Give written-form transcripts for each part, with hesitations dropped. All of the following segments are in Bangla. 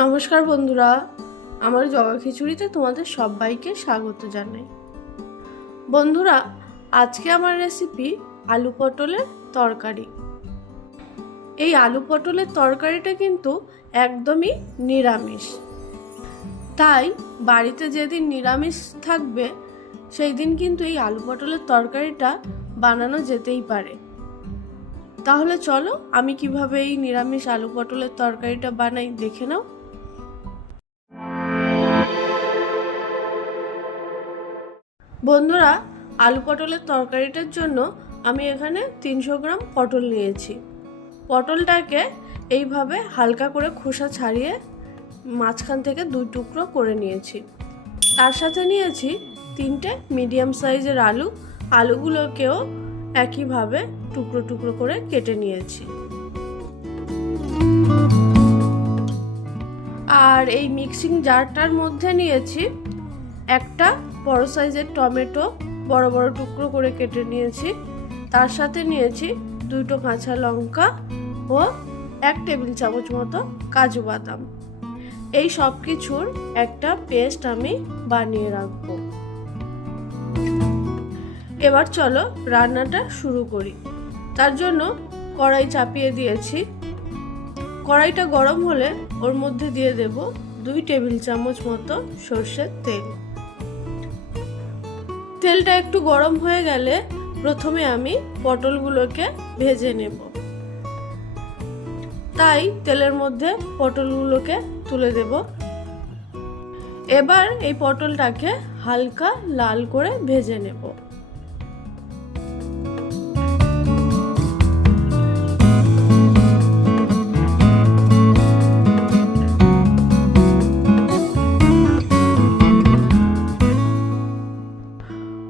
নমস্কার বন্ধুরা, আমার জগা খিচুড়িতে তোমাদের সবাইকে স্বাগত জানাই। বন্ধুরা, আজকে আমার রেসিপি আলু পটলের তরকারি। এই আলু পটলের তরকারিটা কিন্তু একদমই নিরামিষ, তাই বাড়িতে যেদিন নিরামিষ থাকবে সেই দিন কিন্তু এই আলু পটলের তরকারিটা বানানো যেতেই পারে। তাহলে চলো আমি কিভাবে এই নিরামিষ আলু পটলের তরকারিটা বানাই দেখে নাও। বন্ধুরা, আলু পটলের তরকারিটার জন্য আমি এখানে 300 গ্রাম পটল নিয়েছি। পটলটাকে এইভাবে হালকা করে খোসা ছাড়িয়ে মাঝখান থেকে 2 টুকরো করে নিয়েছি। তার সাথে নিয়েছি 3টে মিডিয়াম সাইজের আলু। আলুগুলোকেও একইভাবে টুকরো টুকরো করে কেটে নিয়েছি। আর এই মিক্সিং জারটার মধ্যে নিয়েছি একটা বড় সাইজের টমেটো, বড় বড় টুকরো করে কেটে নিয়েছি। তার সাথে নিয়েছি 2টো কাঁচা লঙ্কা ও 1 টেবিল চামচ মতো কাজু বাদাম। এই সব কিছুর একটা পেস্ট আমি বানিয়ে রাখবো। এবার চলো রান্নাটা শুরু করি। তার জন্য কড়াই চাপিয়ে দিয়েছি। কড়াইটা গরম হলে ওর মধ্যে দিয়ে দেব 2 টেবিল চামচ মতো সরষের তেল। তেলটা একটু গরম হয়ে গেলে প্রথমে আমি পটলগুলোকে ভেজে নেব। তাই তেলের মধ্যে পটলগুলোকে তুলে দেব। এবার এই পটলটাকে হালকা লাল করে ভেজে নেব।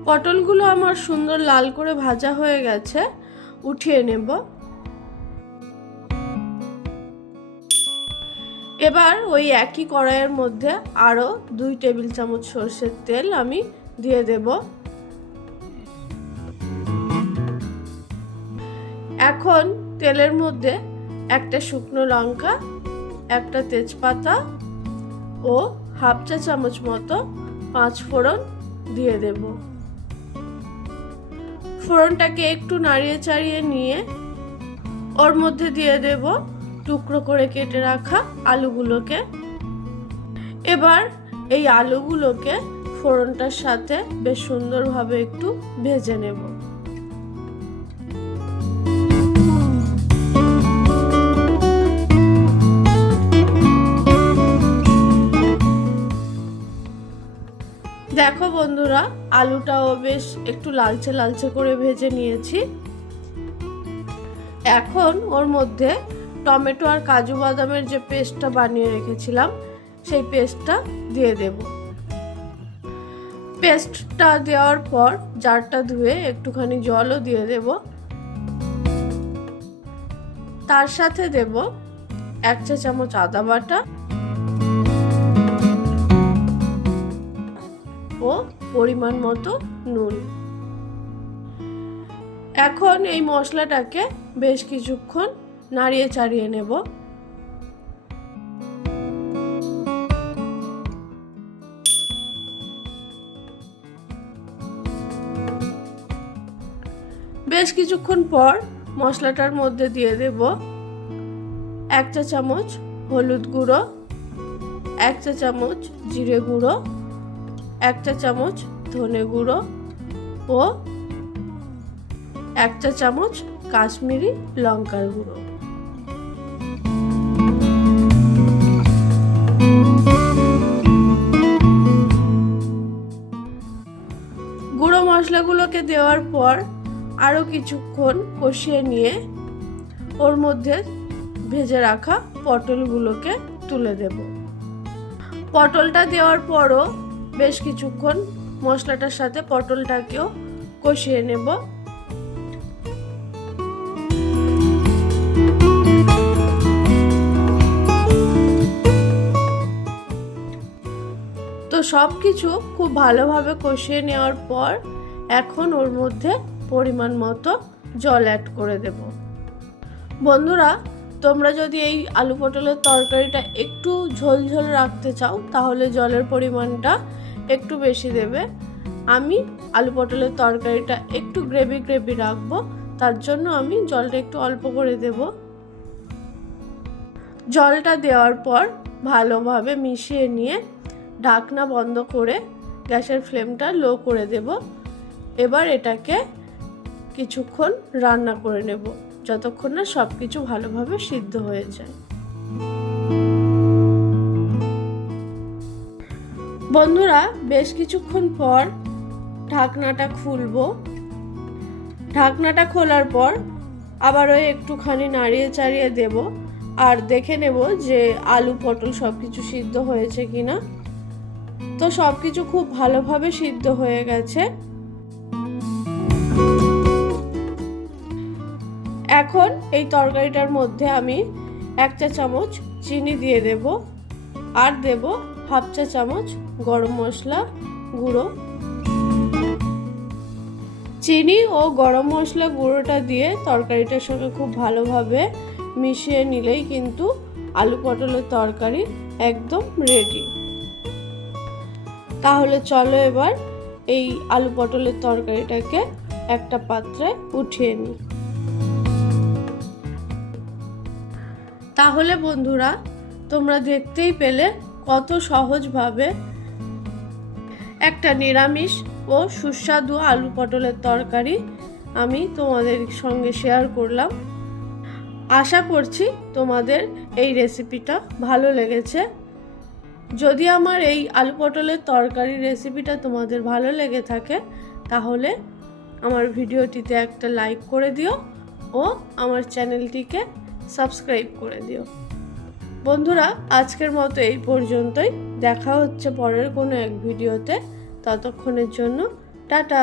পটলগুলো আমার সুন্দর লাল করে ভাজা হয়ে গেছে, উঠিয়ে নেব। এবার ওই একই কড়াইয়ের মধ্যে আরো 2 টেবিল চামচ সরষের তেল আমি দিয়ে দেব। এখন তেলের মধ্যে একটা শুকনো লঙ্কা, একটা তেজপাতা ও হাফ চা চামচ মতো 5 ফোড়ন দিয়ে দেব। ফোড়নটাকে একটু নাড়িয়ে চাড়িয়ে নিয়ে ওর মধ্যে দিয়ে দেব টুকরো করে কেটে রাখা আলুগুলোকে। এবার এই আলুগুলোকে ফোড়নটার সাথে বেশ সুন্দরভাবে একটু ভেজে নেব। দেখো বন্ধুরা, আলুটাও বেশ একটু লালচে লালচে করে ভেজে নিয়েছি। এখন ওর মধ্যে টমেটো আর কাজু বাদামের যে পেস্টটা বানিয়ে রেখেছিলাম সেই পেস্টটা দিয়ে দেব। পেস্টটা দেওয়ার পর জারটা ধুয়ে একটুখানি জলও দিয়ে দেব। তার সাথে দেব 1 চা চামচ আদা বাটা ও পরিমাণ মতো নুন। এখন এই মশলাটাকে বেশ কিছুক্ষণ নাড়িয়ে চাড়িয়ে নেব। বেশ কিছুক্ষণ পর মশলাটার মধ্যে দিয়ে দেব 1 চা চামচ হলুদ গুঁড়ো, 1 চা চামচ জিরে গুঁড়ো, 1 চা চামচ ধনে গুঁড়ো ও 1 চা চামচ কাশ্মীরি লঙ্কার গুঁড়ো। গুঁড়ো মশলাগুলোকে দেওয়ার পর আরো কিছুক্ষণ কষিয়ে নিয়ে ওর মধ্যে ভেজে রাখা পটলগুলোকে তুলে দেব। পটলটা দেওয়ার পরও বেশ কিছুক্ষণ মশলাটার সাথে পটলটাকেও কষিয়ে নেব। তো সব কিছু খুব ভালোভাবে কষিয়ে নেওয়ার পর এখন ওর মধ্যে পরিমাণ মতো জল অ্যাড করে দেব। বন্ধুরা, তোমরা যদি এই আলু পটলের তরকারিটা একটু ঝোল ঝোল রাখতে চাও তাহলে জলের পরিমাণটা একটু বেশি দেবে। আমি আলু পটলের তরকারিটা একটু গ্রেভি গ্রেভি রাখবো, তার জন্য আমি জলটা একটু অল্প করে দেব। জলটা দেওয়ার পর ভালোভাবে মিশিয়ে নিয়ে ঢাকনা বন্ধ করে গ্যাসের ফ্লেমটা লো করে দেব। এবার এটাকে কিছুক্ষণ রান্না করে নেব, যতক্ষণ না সব কিছু ভালোভাবে সিদ্ধ হয়ে যায়। বন্ধুরা, বেশ কিছুক্ষণ পর ঢাকনাটা খুলবো। ঢাকনাটা খোলার পর আবারও একটুখানি নাড়িয়ে চাড়িয়ে দেব আর দেখে নেব যে আলু পটল সব কিছু সিদ্ধ হয়েছে কিনা। তো সব কিছু খুব ভালোভাবে সিদ্ধ হয়ে গেছে। এখন এই তরকারিটার মধ্যে আমি 1 চা চামচ চিনি দিয়ে দেব আর দেব 1/2 চা চামচ গরম মশলা গুঁড়ো। চিনি ও গরম মশলা গুঁড়োটা দিয়ে তরকারিটার সঙ্গে খুব ভালোভাবে মিশিয়ে নিলেই কিন্তু আলু পটলের তরকারি একদম রেডি। তাহলে চলো এবার এই আলু পটলের তরকারিটাকে একটা পাত্রে উঠিয়ে নিই। তাহলে বন্ধুরা, তোমরা দেখতেই পেলে কত সহজভাবে একটা নিরামিষ ও সুস্বাদু আলু পটলের তরকারি আমি তোমাদের সঙ্গে শেয়ার করলাম। আশা করছি তোমাদের এই রেসিপিটা ভালো লেগেছে। যদি আমার এই আলু পটলের তরকারি রেসিপিটা তোমাদের ভালো লেগে থাকে তাহলে আমার ভিডিওটিতে একটা লাইক করে দিও ও আমার চ্যানেলটিকে সাবস্ক্রাইব করে দিও। বন্ধুরা, আজকের মতো এই পর্যন্তই। দেখা হচ্ছে পরের কোনো এক ভিডিওতে। ততক্ষণের জন্য টাটা।